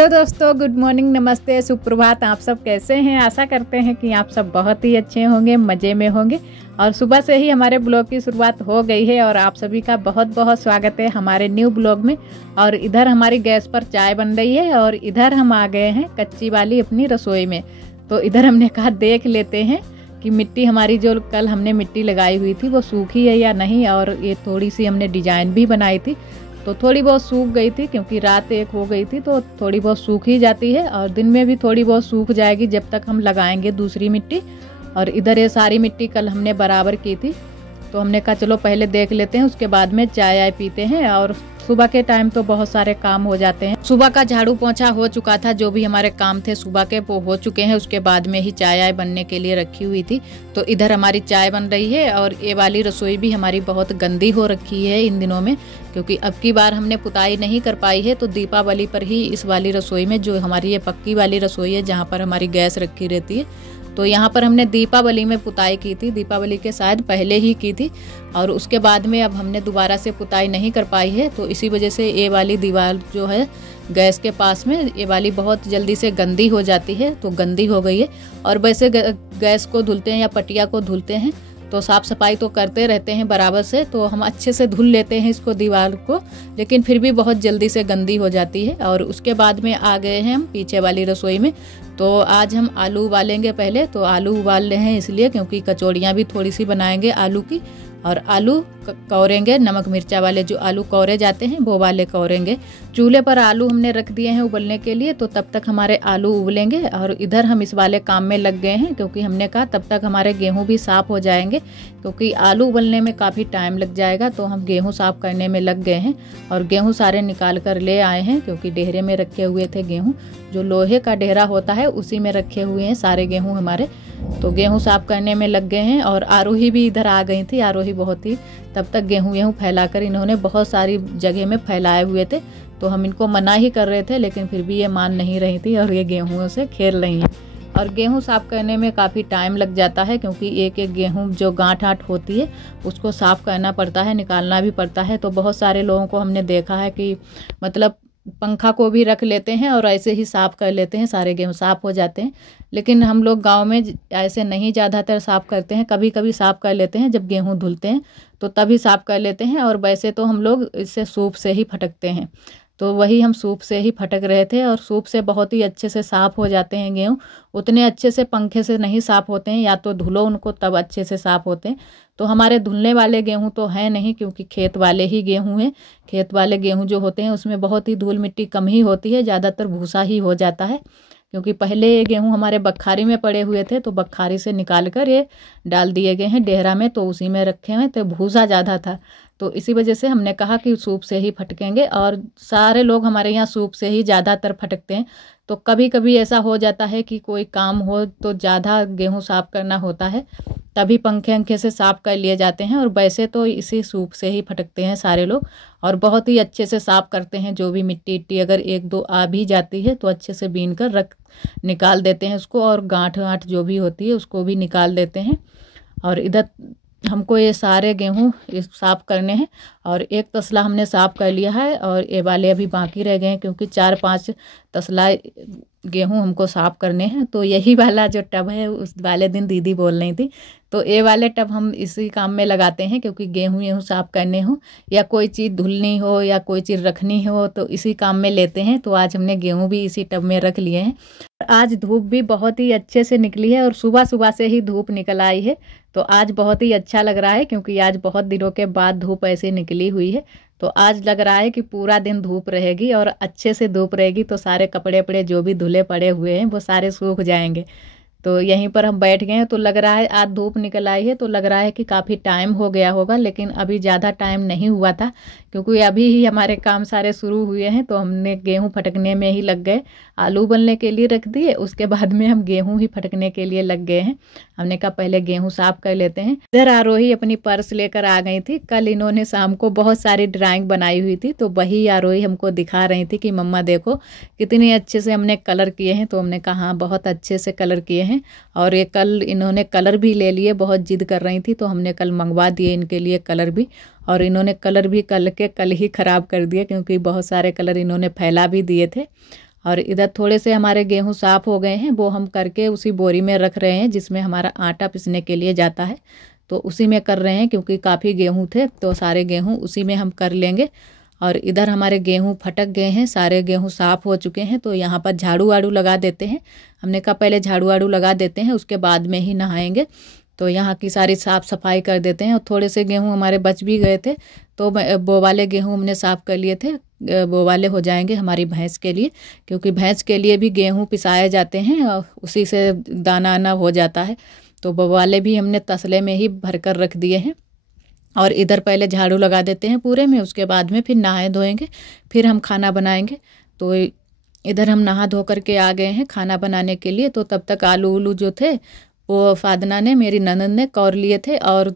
Hello दोस्तों, good morning, नमस्ते, सुप्रभात। आप सब कैसे हैं? आशा करते हैं कि आप सब बहुत ही अच्छे होंगे, मज़े में होंगे। और सुबह से ही हमारे ब्लॉग की शुरुआत हो गई है और आप सभी का बहुत बहुत स्वागत है हमारे न्यू ब्लॉग में। और इधर हमारी गैस पर चाय बन रही है और इधर हम आ गए हैं कच्ची वाली अपनी रसोई में। तो इधर हमने कहा देख लेते हैं कि मिट्टी हमारी जो कल हमने मिट्टी लगाई हुई थी वो सूखी है या नहीं। और ये थोड़ी सी हमने डिजाइन भी बनाई थी तो थोड़ी बहुत सूख गई थी, क्योंकि रात एक हो गई थी तो थोड़ी बहुत सूख ही जाती है और दिन में भी थोड़ी बहुत सूख जाएगी जब तक हम लगाएंगे दूसरी मिट्टी। और इधर ये सारी मिट्टी कल हमने बराबर की थी तो हमने कहा चलो पहले देख लेते हैं, उसके बाद में चाय आय पीते हैं। और सुबह के टाइम तो बहुत सारे काम हो जाते हैं। सुबह का झाड़ू पोंछा हो चुका था, जो भी हमारे काम थे सुबह के वो हो चुके हैं। उसके बाद में ही चाय आय बनने के लिए रखी हुई थी। तो इधर हमारी चाय बन रही है और ये वाली रसोई भी हमारी बहुत गंदी हो रखी है इन दिनों में, क्योंकि अब की बार हमने पुताई नहीं कर पाई है। तो दीपावली पर ही इस वाली रसोई में, जो हमारी ये पक्की वाली रसोई है जहाँ पर हमारी गैस रखी रहती है, तो यहाँ पर हमने दीपावली में पुताई की थी। दीपावली के शायद पहले ही की थी और उसके बाद में अब हमने दोबारा से पुताई नहीं कर पाई है। तो इसी वजह से ये वाली दीवार जो है गैस के पास में, ये वाली बहुत जल्दी से गंदी हो जाती है। तो गंदी हो गई है और वैसे गैस को धुलते हैं या पटिया को धुलते हैं तो साफ़ सफाई तो करते रहते हैं बराबर से, तो हम अच्छे से धुल लेते हैं इसको, दीवार को, लेकिन फिर भी बहुत जल्दी से गंदी हो जाती है। और उसके बाद में आ गए हैं हम पीछे वाली रसोई में। तो आज हम आलू उबालेंगे पहले। तो आलू उबाल रहे हैं इसलिए क्योंकि कचौड़ियाँ भी थोड़ी सी बनाएंगे आलू की, और आलू कौरेंगे, नमक मिर्चा वाले जो आलू कौरे जाते हैं वो वाले कौरेंगे। चूल्हे पर आलू हमने रख दिए हैं उबलने के लिए, तो तब तक हमारे आलू उबलेंगे। और इधर हम इस वाले काम में लग गए हैं क्योंकि हमने कहा तब तक हमारे गेहूं भी साफ़ हो जाएंगे, क्योंकि आलू उबलने में काफ़ी टाइम लग जाएगा। तो हम गेहूँ साफ़ करने में लग गए हैं और गेहूँ सारे निकाल कर ले आए हैं, क्योंकि डेहरे में रखे हुए थे गेहूँ, जो लोहे का डेहरा होता है उसी में रखे हुए हैं सारे गेहूँ हमारे। तो गेहूँ साफ़ करने में लग गए हैं। और आरोही भी इधर आ गई थी। आरोही बहुत ही तब तक गेहूँ फैलाकर इन्होंने बहुत सारी जगह में फैलाए हुए थे। तो हम इनको मना ही कर रहे थे लेकिन फिर भी ये मान नहीं रही थी और ये गेहूँ से खेल रही हैं। और गेहूँ साफ़ करने में काफ़ी टाइम लग जाता है, क्योंकि एक एक गेहूँ जो गांठ आठ होती है उसको साफ़ करना पड़ता है, निकालना भी पड़ता है। तो बहुत सारे लोगों को हमने देखा है कि मतलब पंखा को भी रख लेते हैं और ऐसे ही साफ़ कर लेते हैं, सारे गेहूँ साफ़ हो जाते हैं। लेकिन हम लोग गांव में ऐसे नहीं ज़्यादातर साफ़ करते हैं, कभी कभी साफ़ कर लेते हैं जब गेहूँ धुलते हैं तो तभी साफ़ कर लेते हैं। और वैसे तो हम लोग इससे सूप से ही फटकते हैं। तो वही हम सूप से ही फटक रहे थे और सूप से बहुत ही अच्छे से साफ़ हो जाते हैं गेहूँ। उतने अच्छे से पंखे से नहीं साफ़ होते हैं, या तो धुलो उनको तब अच्छे से साफ़ होते हैं। तो हमारे धुलने वाले गेहूँ तो हैं नहीं, क्योंकि खेत वाले ही गेहूँ हैं। खेत वाले गेहूँ जो होते हैं उसमें बहुत ही धूल मिट्टी कम ही होती है, ज़्यादातर भूसा ही हो जाता है। क्योंकि पहले ये गेहूँ हमारे बखारी में पड़े हुए थे तो बखारी से निकाल कर ये डाल दिए गए हैं डेहरा में, तो उसी में रखे हुए तो भूसा ज़्यादा था। तो इसी वजह से हमने कहा कि सूप से ही फटकेंगे। और सारे लोग हमारे यहाँ सूप से ही ज़्यादातर फटकते हैं। तो कभी कभी ऐसा हो जाता है कि कोई काम हो तो ज़्यादा गेहूँ साफ़ करना होता है, तभी पंखे अंखे से साफ़ कर लिए जाते हैं। और वैसे तो इसी सूप से ही फटकते हैं सारे लोग और बहुत ही अच्छे से साफ़ करते हैं। जो भी मिट्टी इट्टी अगर एक दो आ भी जाती है तो अच्छे से बीन कर निकाल देते हैं उसको, और गांठ गांठ जो भी होती है उसको भी निकाल देते हैं। और इधर हमको ये सारे गेहूँ साफ़ करने हैं और एक तसला हमने साफ़ कर लिया है और ये वाले अभी बाकी रह गए हैं, क्योंकि 4-5 तसला गेहूँ हमको साफ़ करने हैं। तो यही वाला जो टब है उस वाले दिन दीदी बोल रही थी, तो ये वाले टब हम इसी काम में लगाते हैं, क्योंकि गेहूँ साफ़ करने हो या कोई चीज़ धुलनी हो या कोई चीज़ रखनी हो तो इसी काम में लेते हैं। तो आज हमने गेहूँ भी इसी टब में रख लिए हैं। आज धूप भी बहुत ही अच्छे से निकली है और सुबह सुबह से ही धूप निकल आई है, तो आज बहुत ही अच्छा लग रहा है, क्योंकि आज बहुत दिनों के बाद धूप ऐसे निकली हुई है। तो आज लग रहा है कि पूरा दिन धूप रहेगी और अच्छे से धूप रहेगी, तो सारे कपड़े वपड़े जो भी धुले पड़े हुए हैं वो सारे सूख जाएंगे। तो यहीं पर हम बैठ गए हैं। तो लग रहा है आज धूप निकल आई है तो लग रहा है कि काफ़ी टाइम हो गया होगा, लेकिन अभी ज़्यादा टाइम नहीं हुआ था, क्योंकि अभी ही हमारे काम सारे शुरू हुए हैं। तो हमने गेहूं फटकने में ही लग गए, आलू बनने के लिए रख दिए, उसके बाद में हम गेहूं ही फटकने के लिए लग गए हैं। हमने कहा पहले गेहूं साफ कर लेते हैं। इधर आरोही अपनी पर्स लेकर आ गई थी। कल इन्होंने शाम को बहुत सारी ड्राइंग बनाई हुई थी, तो वही आरोही हमको दिखा रही थी कि मम्मा देखो कितने अच्छे से हमने कलर किए हैं। तो हमने कहा हाँ बहुत अच्छे से कलर किए हैं। और ये कल इन्होंने कलर भी ले लिए, बहुत जिद कर रही थी, तो हमने कल मंगवा दिए इनके लिए कलर भी। और इन्होंने कलर भी कल ही ख़राब कर दिए, क्योंकि बहुत सारे कलर इन्होंने फैला भी दिए थे। और इधर थोड़े से हमारे गेहूं साफ़ हो गए हैं, वो हम करके उसी बोरी में रख रहे हैं जिसमें हमारा आटा पिसने के लिए जाता है। तो उसी में कर रहे हैं क्योंकि काफ़ी गेहूं थे, तो सारे गेहूं उसी में हम कर लेंगे। और इधर हमारे गेहूं फटक गए हैं, सारे गेहूं साफ़ हो चुके हैं। तो यहाँ पर झाड़ू वाड़ू लगा देते हैं। हमने कहा पहले झाड़ू वाड़ू लगा देते हैं, उसके बाद में ही नहाएंगे। तो यहाँ की सारी साफ़ सफाई कर देते हैं। और थोड़े से गेहूं हमारे बच भी गए थे, तो वो वाले गेहूं हमने साफ़ कर लिए थे। वो वाले हो जाएंगे हमारी भैंस के लिए, क्योंकि भैंस के लिए भी गेहूं पिसाए जाते हैं और उसी से दाना आना हो जाता है। तो वो वाले भी हमने तसले में ही भर कर रख दिए हैं। और इधर पहले झाड़ू लगा देते हैं पूरे में, उसके बाद में फिर नहाए धोएंगे, फिर हम खाना बनाएंगे। तो इधर हम नहा धो करके आ गए हैं खाना बनाने के लिए। तो तब तक आलू उलू जो थे वो फादना ने, मेरी ननद ने कौर लिए थे और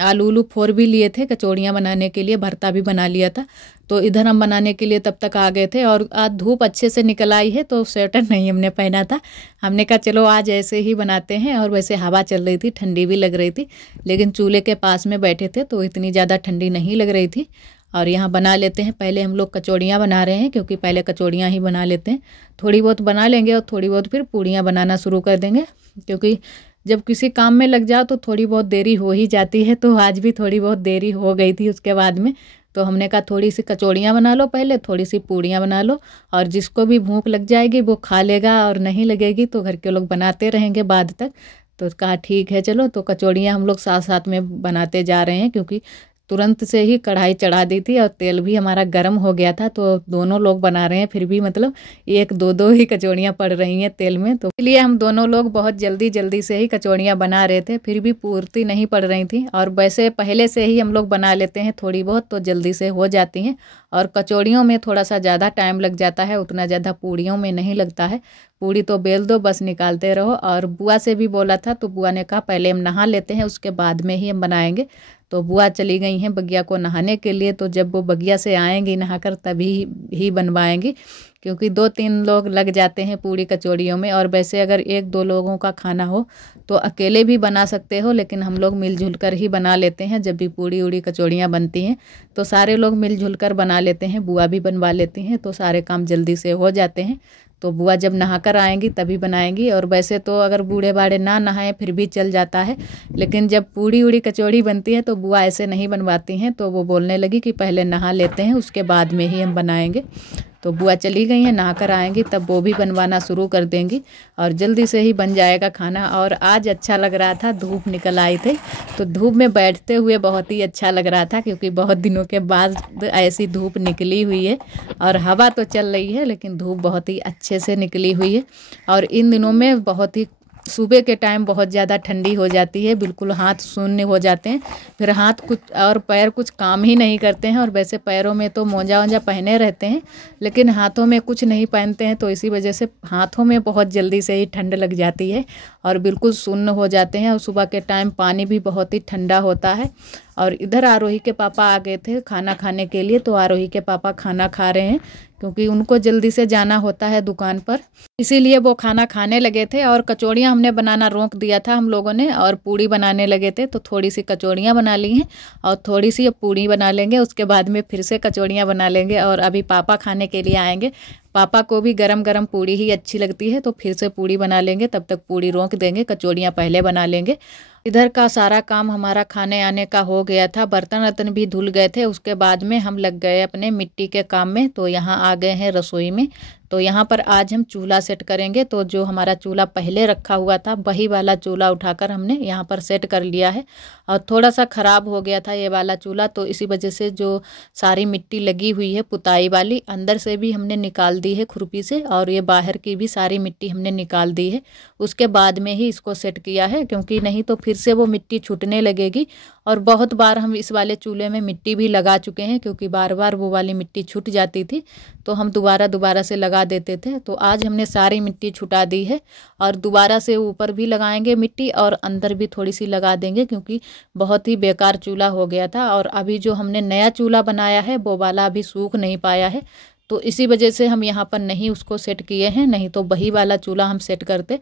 आलू उलू फोर भी लिए थे कचौड़ियाँ बनाने के लिए, भरता भी बना लिया था। तो इधर हम बनाने के लिए तब तक आ गए थे। और आज धूप अच्छे से निकल आई है, तो स्वेटर नहीं हमने पहना था। हमने कहा चलो आज ऐसे ही बनाते हैं। और वैसे हवा चल रही थी, ठंडी भी लग रही थी, लेकिन चूल्हे के पास में बैठे थे तो इतनी ज़्यादा ठंडी नहीं लग रही थी। और यहाँ बना लेते हैं। पहले हम लोग कचौड़ियाँ बना रहे हैं, क्योंकि पहले कचौड़ियाँ ही बना लेते हैं। थोड़ी बहुत बना लेंगे और थोड़ी बहुत फिर पूड़ियाँ बनाना शुरू कर देंगे, क्योंकि जब किसी काम में लग जाओ तो थोड़ी बहुत देरी हो ही जाती है। तो आज भी थोड़ी बहुत देरी हो गई थी उसके बाद में। तो हमने कहा थोड़ी सी कचौड़ियाँ बना लो पहले, थोड़ी सी पूड़ियाँ बना लो, और जिसको भी भूख लग जाएगी वो खा लेगा, और नहीं लगेगी तो घर के लोग बनाते रहेंगे बाद तक। तो कहा ठीक है चलो। तो कचौड़ियाँ हम लोग साथ साथ में बनाते जा रहे हैं, क्योंकि तुरंत से ही कढ़ाई चढ़ा दी थी और तेल भी हमारा गर्म हो गया था। तो दोनों लोग बना रहे हैं, फिर भी मतलब एक दो दो ही कचौड़ियाँ पड़ रही हैं तेल में। तो इसलिए हम दोनों लोग बहुत जल्दी जल्दी से ही कचौड़ियाँ बना रहे थे, फिर भी पूर्ति नहीं पड़ रही थी। और वैसे पहले से ही हम लोग बना लेते हैं थोड़ी बहुत, तो जल्दी से हो जाती हैं। और कचौड़ियों में थोड़ा सा ज़्यादा टाइम लग जाता है, उतना ज़्यादा पूड़ियों में नहीं लगता है। पूड़ी तो बेल दो, बस निकालते रहो। और बुआ से भी बोला था, तो बुआ ने कहा पहले हम नहा लेते हैं, उसके बाद में ही हम बनाएंगे। तो बुआ चली गई हैं बगिया को नहाने के लिए। तो जब वो बगिया से आएंगी नहाकर तभी ही बनवाएंगी, क्योंकि 2-3 लोग लग जाते हैं पूड़ी कचौड़ियों में। और वैसे अगर 1-2 लोगों का खाना हो तो अकेले भी बना सकते हो, लेकिन हम लोग मिलजुल कर ही बना लेते हैं। जब भी पूड़ी उड़ी कचौड़ियाँ बनती हैं तो सारे लोग मिलजुल कर बना लेते हैं, बुआ भी बनवा लेती हैं, तो सारे काम जल्दी से हो जाते हैं। तो बुआ जब नहाकर आएंगी तभी बनाएंगी। और वैसे तो अगर बूढ़े बाड़े ना नहाएं फिर भी चल जाता है, लेकिन जब पूड़ी उड़ी कचौड़ी बनती है तो बुआ ऐसे नहीं बनवाती हैं। तो वो बोलने लगी कि पहले नहा लेते हैं, उसके बाद में ही हम बनाएंगे। तो बुआ चली गई हैं, नहाकर आएंगी तब वो भी बनवाना शुरू कर देंगी, और जल्दी से ही बन जाएगा खाना। और आज अच्छा लग रहा था, धूप निकल आई थी तो धूप में बैठते हुए बहुत ही अच्छा लग रहा था, क्योंकि बहुत दिनों के बाद ऐसी धूप निकली हुई है। और हवा तो चल रही है, लेकिन धूप बहुत ही अच्छे से निकली हुई है। और इन दिनों में बहुत ही सुबह के टाइम बहुत ज़्यादा ठंडी हो जाती है, बिल्कुल हाथ शून्य हो जाते हैं, फिर हाथ कुछ और पैर कुछ काम ही नहीं करते हैं। और वैसे पैरों में तो मोजा वोजा पहने रहते हैं, लेकिन हाथों में कुछ नहीं पहनते हैं, तो इसी वजह से हाथों में बहुत जल्दी से ही ठंड लग जाती है और बिल्कुल शून्य हो जाते हैं। और सुबह के टाइम पानी भी बहुत ही ठंडा होता है। और इधर आरोही के पापा आ गए थे खाना खाने के लिए, तो आरोही के पापा खाना खा रहे हैं, क्योंकि उनको जल्दी से जाना होता है दुकान पर, इसीलिए वो खाना खाने लगे थे। और कचौड़ियाँ हमने बनाना रोक दिया था हम लोगों ने, और पूड़ी बनाने लगे थे। तो थोड़ी सी कचौड़ियाँ बना ली हैं और थोड़ी सी अब पूड़ी बना लेंगे, उसके बाद में फिर से कचौड़ियाँ बना लेंगे। और अभी पापा खाने के लिए आएंगे, पापा को भी गरम गरम पूड़ी ही अच्छी लगती है, तो फिर से पूड़ी बना लेंगे। तब तक पूड़ी रोक देंगे, कचौड़ियाँ पहले बना लेंगे। इधर का सारा काम हमारा खाने आने का हो गया था, बर्तन वर्तन भी धुल गए थे। उसके बाद में हम लग गए अपने मिट्टी के काम में। तो यहाँ आ गए हैं रसोई में। तो यहाँ पर आज हम चूल्हा सेट करेंगे। तो जो हमारा चूल्हा पहले रखा हुआ था वही वाला चूल्हा उठाकर हमने यहाँ पर सेट कर लिया है। और थोड़ा सा ख़राब हो गया था ये वाला चूल्हा, तो इसी वजह से जो सारी मिट्टी लगी हुई है पुताई वाली, अंदर से भी हमने निकाल दी है खुरपी से, और ये बाहर की भी सारी मिट्टी हमने निकाल दी है। उसके बाद में ही इसको सेट किया है, क्योंकि नहीं तो फिर से वो मिट्टी छूटने लगेगी। और बहुत बार हम इस वाले चूल्हे में मिट्टी भी लगा चुके हैं, क्योंकि बार बार वो वाली मिट्टी छूट जाती थी, तो हम दोबारा से लगा देते थे। तो आज हमने सारी मिट्टी छुटा दी है, और दोबारा से ऊपर भी लगाएंगे मिट्टी और अंदर भी थोड़ी सी लगा देंगे, क्योंकि बहुत ही बेकार चूल्हा हो गया था। और अभी जो हमने नया चूल्हा बनाया है वो वाला अभी सूख नहीं पाया है, तो इसी वजह से हम यहाँ पर नहीं उसको सेट किए हैं, नहीं तो वही वाला चूल्हा हम सेट करते।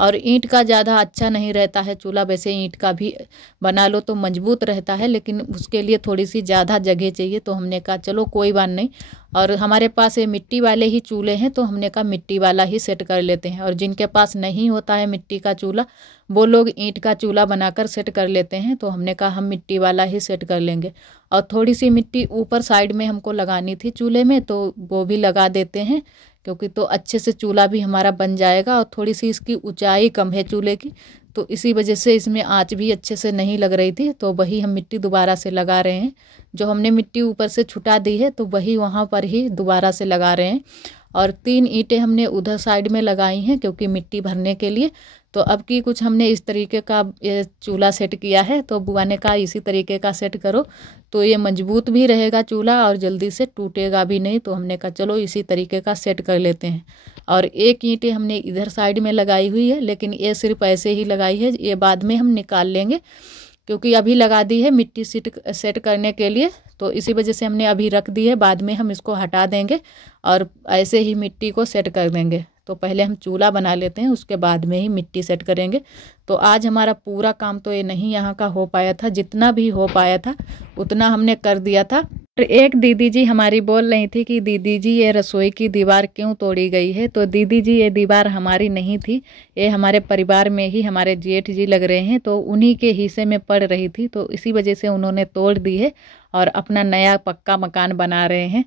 और ईंट का ज़्यादा अच्छा नहीं रहता है चूल्हा, वैसे ईंट का भी बना लो तो मजबूत रहता है, लेकिन उसके लिए थोड़ी सी ज़्यादा जगह चाहिए। तो हमने कहा चलो कोई बात नहीं, और हमारे पास ये मिट्टी वाले ही चूल्हे हैं तो हमने कहा मिट्टी वाला ही सेट कर लेते हैं। और जिनके पास नहीं होता है मिट्टी का चूल्हा वो लोग ईंट का चूल्हा बनाकर सेट कर लेते हैं, तो हमने कहा हम मिट्टी वाला ही सेट कर लेंगे। और थोड़ी सी मिट्टी ऊपर साइड में हमको लगानी थी चूल्हे में, तो वो भी लगा देते हैं क्योंकि तो अच्छे से चूल्हा भी हमारा बन जाएगा। और थोड़ी सी इसकी ऊंचाई कम है चूल्हे की, तो इसी वजह से इसमें आँच भी अच्छे से नहीं लग रही थी, तो वही हम मिट्टी दोबारा से लगा रहे हैं। जो हमने मिट्टी ऊपर से छुटा दी है तो वही वहाँ पर ही दोबारा से लगा रहे हैं। और 3 ईंटें हमने उधर साइड में लगाई हैं क्योंकि मिट्टी भरने के लिए। तो अब की कुछ हमने इस तरीके का ये चूल्हा सेट किया है, तो बुआ ने कहा इसी तरीके का सेट करो तो ये मजबूत भी रहेगा चूल्हा और जल्दी से टूटेगा भी नहीं। तो हमने कहा चलो इसी तरीके का सेट कर लेते हैं। और एक ईंटें हमने इधर साइड में लगाई हुई है, लेकिन ये सिर्फ ऐसे ही लगाई है, ये बाद में हम निकाल लेंगे क्योंकि अभी लगा दी है मिट्टी सेट करने के लिए। तो इसी वजह से हमने अभी रख दी है, बाद में हम इसको हटा देंगे और ऐसे ही मिट्टी को सेट कर देंगे। तो पहले हम चूल्हा बना लेते हैं, उसके बाद में ही मिट्टी सेट करेंगे। तो आज हमारा पूरा काम तो ये नहीं यहाँ का हो पाया था, जितना भी हो पाया था उतना हमने कर दिया था। और एक दीदी जी हमारी बोल रही थी कि दीदी जी ये रसोई की दीवार क्यों तोड़ी गई है। तो दीदी जी ये दीवार हमारी नहीं थी, ये हमारे परिवार में ही हमारे जेठ जी लग रहे हैं, तो उन्हीं के हिस्से में पड़ रही थी, तो इसी वजह से उन्होंने तोड़ दी है और अपना नया पक्का मकान बना रहे हैं।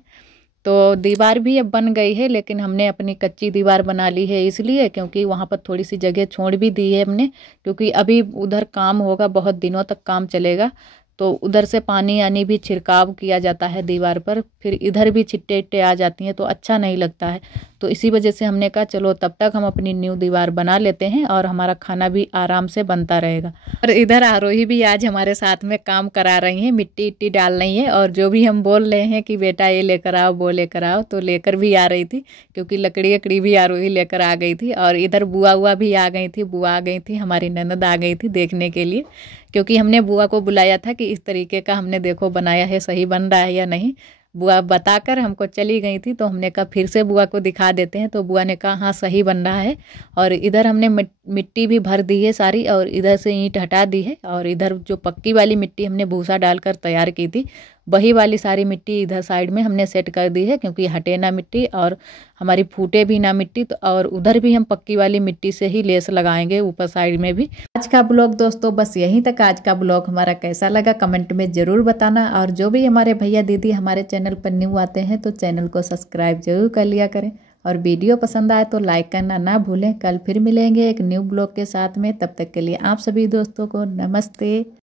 तो दीवार भी अब बन गई है, लेकिन हमने अपनी कच्ची दीवार बना ली है इसलिए क्योंकि वहाँ पर थोड़ी सी जगह छोड़ भी दी है हमने, क्योंकि अभी उधर काम होगा, बहुत दिनों तक काम चलेगा। तो उधर से पानी आनी भी छिड़काव किया जाता है दीवार पर, फिर इधर भी छिट्टे इट्टे आ जाती हैं तो अच्छा नहीं लगता है। तो इसी वजह से हमने कहा चलो तब तक हम अपनी न्यू दीवार बना लेते हैं और हमारा खाना भी आराम से बनता रहेगा। और इधर आरोही भी आज हमारे साथ में काम करा रही हैं, मिट्टी इट्टी डाल रही हैं। और जो भी हम बोल रहे हैं कि बेटा ये लेकर आओ वो लेकर आओ, तो लेकर भी आ रही थी क्योंकि लकड़ी अकड़ी भी आरोही लेकर आ गई थी। और इधर बुआ हुआ भी आ गई थी, बुआ आ गई थी, हमारी ननद आ गई थी देखने के लिए, क्योंकि हमने बुआ को बुलाया था कि इस तरीके का हमने देखो बनाया है, सही बन रहा है या नहीं। बुआ बताकर हमको चली गई थी, तो हमने कहा फिर से बुआ को दिखा देते हैं। तो बुआ ने कहा हाँ सही बन रहा है। और इधर हमने मिट्टी भी भर दी है सारी, और इधर से ईंट हटा दी है। और इधर जो पक्की वाली मिट्टी हमने भूसा डालकर तैयार की थी वही वाली सारी मिट्टी इधर साइड में हमने सेट कर दी है, क्योंकि हटे ना मिट्टी और हमारी फूटे भी ना मिट्टी। तो और उधर भी हम पक्की वाली मिट्टी से ही लेस लगाएंगे ऊपर साइड में भी। आज का ब्लॉग दोस्तों बस यहीं तक। आज का ब्लॉग हमारा कैसा लगा कमेंट में ज़रूर बताना। और जो भी हमारे भैया दीदी हमारे चैनल पर न्यू आते हैं तो चैनल को सब्सक्राइब जरूर कर लिया करें। और वीडियो पसंद आए तो लाइक करना ना भूलें। कल फिर मिलेंगे एक न्यू ब्लॉग के साथ में, तब तक के लिए आप सभी दोस्तों को नमस्ते।